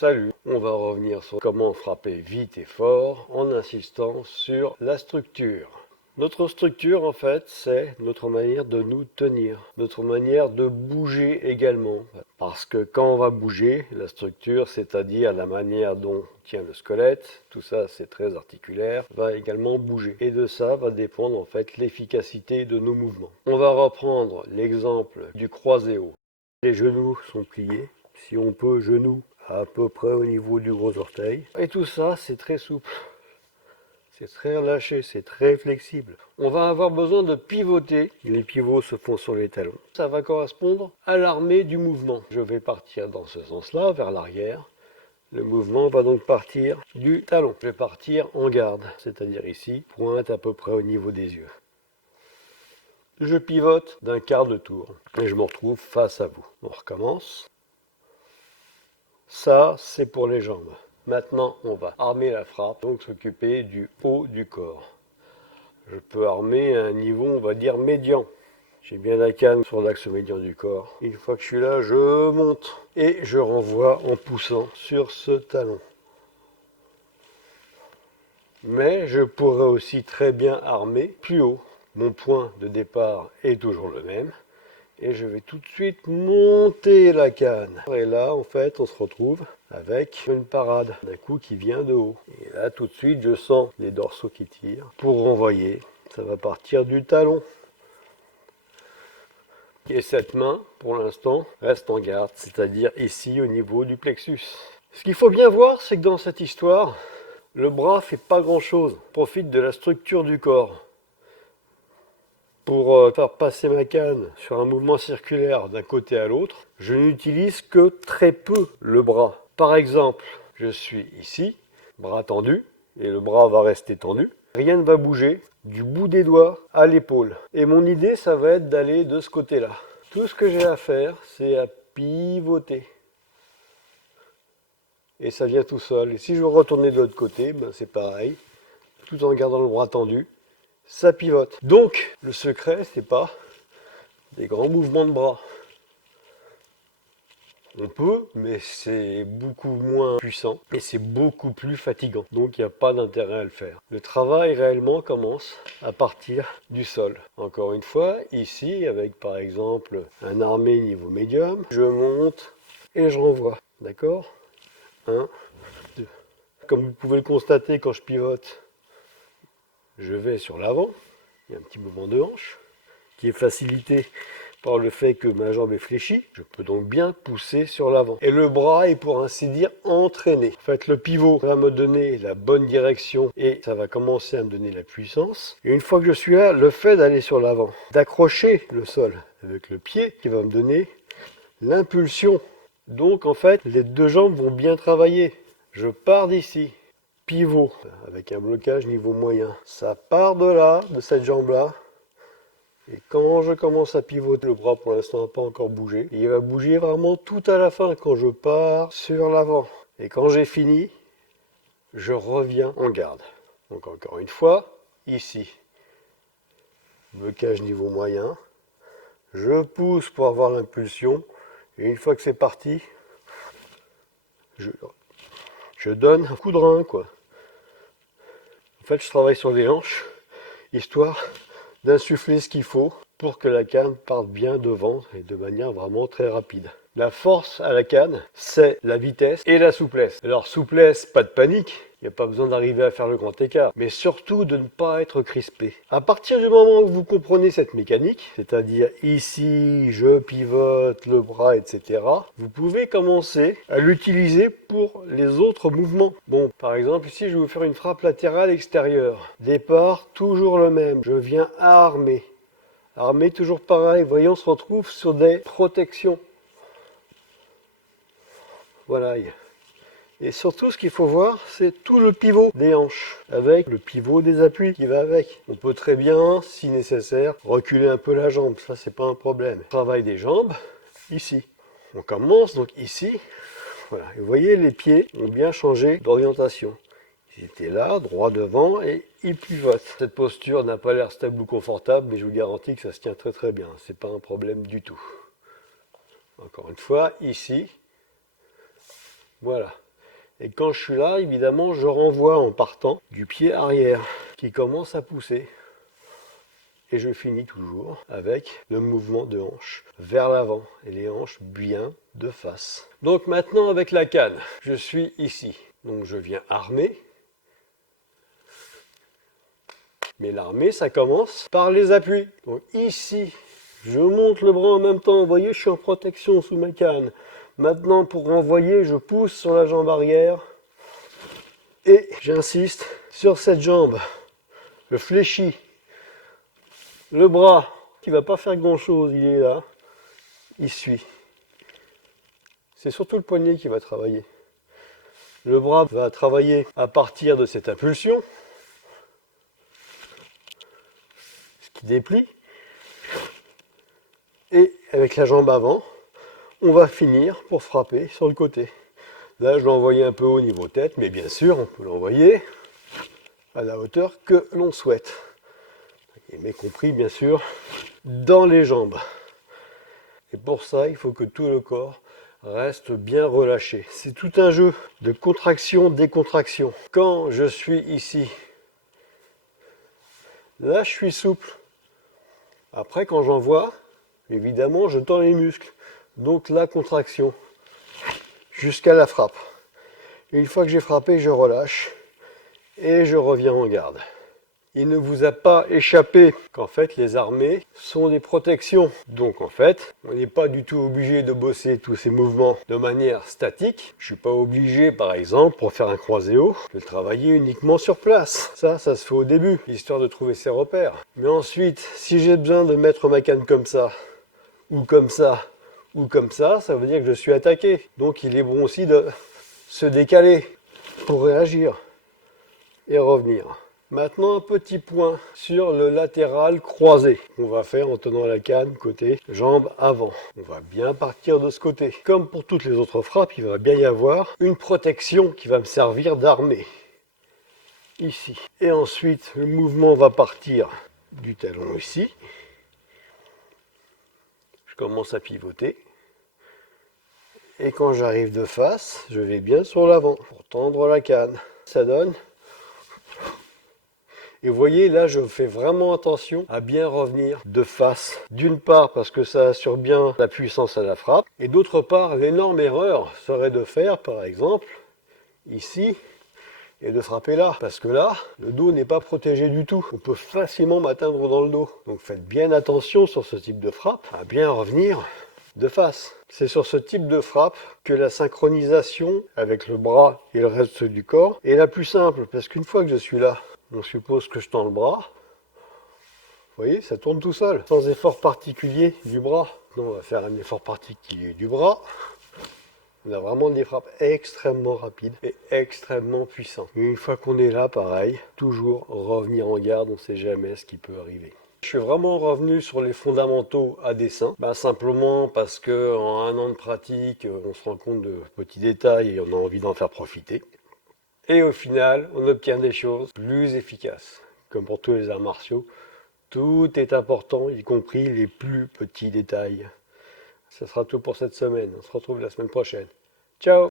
Salut, on va revenir sur comment frapper vite et fort en insistant sur la structure. Notre structure, en fait, c'est notre manière de nous tenir, notre manière de bouger également. Parce que quand on va bouger, la structure, c'est-à-dire la manière dont tient le squelette, tout ça c'est très articulaire, va également bouger. Et de ça va dépendre en fait l'efficacité de nos mouvements. On va reprendre l'exemple du croisé-haut. Les genoux sont pliés. Si on peut, genoux à peu près au niveau du gros orteil. Et tout ça, c'est très souple. C'est très relâché, c'est très flexible. On va avoir besoin de pivoter. Les pivots se font sur les talons. Ça va correspondre à l'armée du mouvement. Je vais partir dans ce sens-là, vers l'arrière. Le mouvement va donc partir du talon. Je vais partir en garde, c'est-à-dire ici, pointe à peu près au niveau des yeux. Je pivote d'un quart de tour et je me retrouve face à vous. On recommence. Ça, c'est pour les jambes. Maintenant, on va armer la frappe, donc s'occuper du haut du corps. Je peux armer à un niveau, on va dire, médian. J'ai bien la canne sur l'axe médian du corps. Une fois que je suis là, je monte et je renvoie en poussant sur ce talon. Mais je pourrais aussi très bien armer plus haut. Mon point de départ est toujours le même. Et je vais tout de suite monter la canne. Et là, en fait, on se retrouve avec une parade d'un coup qui vient de haut. Et là, tout de suite, je sens les dorsaux qui tirent. Pour renvoyer, ça va partir du talon. Et cette main, pour l'instant, reste en garde, c'est-à-dire ici au niveau du plexus. Ce qu'il faut bien voir, c'est que dans cette histoire, le bras fait pas grand-chose. On profite de la structure du corps. Pour faire passer ma canne sur un mouvement circulaire d'un côté à l'autre, je n'utilise que très peu le bras. Par exemple, je suis ici, bras tendu, et le bras va rester tendu. Rien ne va bouger du bout des doigts à l'épaule. Et mon idée, ça va être d'aller de ce côté-là. Tout ce que j'ai à faire, c'est à pivoter. Et ça vient tout seul. Et si je veux retourner de l'autre côté, ben c'est pareil. Tout en gardant le bras tendu, ça pivote. Donc, le secret, c'est pas des grands mouvements de bras. On peut, mais c'est beaucoup moins puissant et c'est beaucoup plus fatigant. Donc il n'y a pas d'intérêt à le faire. Le travail réellement commence à partir du sol. Encore une fois, ici, avec par exemple un armé niveau médium, je monte et je renvoie. D'accord? 1, 2. Comme vous pouvez le constater quand je pivote, je vais sur l'avant. Il y a un petit mouvement de hanche qui est facilité par le fait que ma jambe est fléchie. Je peux donc bien pousser sur l'avant. Et le bras est pour ainsi dire entraîné. En fait, le pivot va me donner la bonne direction et ça va commencer à me donner la puissance. Et une fois que je suis là, le fait d'aller sur l'avant, d'accrocher le sol avec le pied qui va me donner l'impulsion. Donc en fait, les deux jambes vont bien travailler. Je pars d'ici. Pivot avec un blocage niveau moyen. Ça part de là, de cette jambe-là. Et quand je commence à pivoter, le bras pour l'instant n'a pas encore bougé. Il va bouger vraiment tout à la fin quand je pars sur l'avant. Et quand j'ai fini, je reviens en garde. Donc encore une fois, ici, blocage niveau moyen. Je pousse pour avoir l'impulsion. Et une fois que c'est parti, je donne un coup de rein, quoi. En fait, je travaille sur les hanches, histoire d'insuffler ce qu'il faut pour que la canne parte bien devant et de manière vraiment très rapide. La force à la canne, c'est la vitesse et la souplesse. Alors souplesse, pas de panique, il n'y a pas besoin d'arriver à faire le grand écart, mais surtout de ne pas être crispé. À partir du moment où vous comprenez cette mécanique, c'est-à-dire ici, je pivote le bras, etc., vous pouvez commencer à l'utiliser pour les autres mouvements. Bon, par exemple, ici, je vais vous faire une frappe latérale extérieure. Départ, toujours le même. Je viens armer. Armer, toujours pareil. Voyez, on se retrouve sur des protections. Voilà. Et surtout, ce qu'il faut voir, c'est tout le pivot des hanches, avec le pivot des appuis qui va avec. On peut très bien, si nécessaire, reculer un peu la jambe. Ça, c'est pas un problème. Travail des jambes, ici. On commence donc ici. Voilà. Et vous voyez, les pieds ont bien changé d'orientation. Ils étaient là, droit devant, et ils pivotent. Cette posture n'a pas l'air stable ou confortable, mais je vous garantis que ça se tient très très bien. C'est pas un problème du tout. Encore une fois, ici. Voilà. Et quand je suis là, évidemment, je renvoie en partant du pied arrière qui commence à pousser. Et je finis toujours avec le mouvement de hanche vers l'avant et les hanches bien de face. Donc maintenant avec la canne, je suis ici. Donc je viens armer. Mais l'armée, ça commence par les appuis. Donc ici, je monte le bras en même temps. Vous voyez, je suis en protection sous ma canne. Maintenant, pour renvoyer, je pousse sur la jambe arrière. Et j'insiste sur cette jambe. Je fléchis. Le bras, qui ne va pas faire grand-chose, il est là. Il suit. C'est surtout le poignet qui va travailler. Le bras va travailler à partir de cette impulsion, ce qui déplie. Et avec la jambe avant, on va finir pour frapper sur le côté. Là, je l'ai envoyé un peu haut niveau tête, mais bien sûr, on peut l'envoyer à la hauteur que l'on souhaite. Mais compris, bien sûr, dans les jambes. Et pour ça, il faut que tout le corps reste bien relâché. C'est tout un jeu de contraction-décontraction. Quand je suis ici, là, je suis souple. Après, quand j'envoie, évidemment, je tends les muscles. Donc la contraction jusqu'à la frappe. Et une fois que j'ai frappé, je relâche et je reviens en garde. Il ne vous a pas échappé qu'en fait les armées sont des protections. Donc en fait, on n'est pas du tout obligé de bosser tous ces mouvements de manière statique. Je ne suis pas obligé, par exemple, pour faire un croisé haut, de travailler uniquement sur place. Ça se fait au début, histoire de trouver ses repères. Mais ensuite, si j'ai besoin de mettre ma canne comme ça, ou comme ça, ou comme ça veut dire que je suis attaqué. Donc il est bon aussi de se décaler pour réagir et revenir. Maintenant un petit point sur le latéral croisé qu'on va faire en tenant la canne côté jambe avant. On va bien partir de ce côté. Comme pour toutes les autres frappes, il va bien y avoir une protection qui va me servir d'armée. Ici. Et ensuite, le mouvement va partir du talon ici. Je commence à pivoter. Et quand j'arrive de face, je vais bien sur l'avant pour tendre la canne. Ça donne. Et vous voyez, là, je fais vraiment attention à bien revenir de face. D'une part, parce que ça assure bien la puissance à la frappe. Et d'autre part, l'énorme erreur serait de faire, par exemple, ici, et de frapper là. Parce que là, le dos n'est pas protégé du tout. On peut facilement m'atteindre dans le dos. Donc faites bien attention sur ce type de frappe, à bien revenir de face. C'est sur ce type de frappe que la synchronisation avec le bras et le reste du corps est la plus simple. Parce qu'une fois que je suis là, on suppose que je tends le bras. Vous voyez, ça tourne tout seul, sans effort particulier du bras. Donc on va faire un effort particulier du bras. On a vraiment des frappes extrêmement rapides et extrêmement puissantes. Et une fois qu'on est là, pareil, toujours revenir en garde, on ne sait jamais ce qui peut arriver. Je suis vraiment revenu sur les fondamentaux à dessein, simplement parce qu'en un an de pratique, on se rend compte de petits détails et on a envie d'en faire profiter. Et au final, on obtient des choses plus efficaces. Comme pour tous les arts martiaux, tout est important, y compris les plus petits détails. Ce sera tout pour cette semaine. On se retrouve la semaine prochaine. Ciao!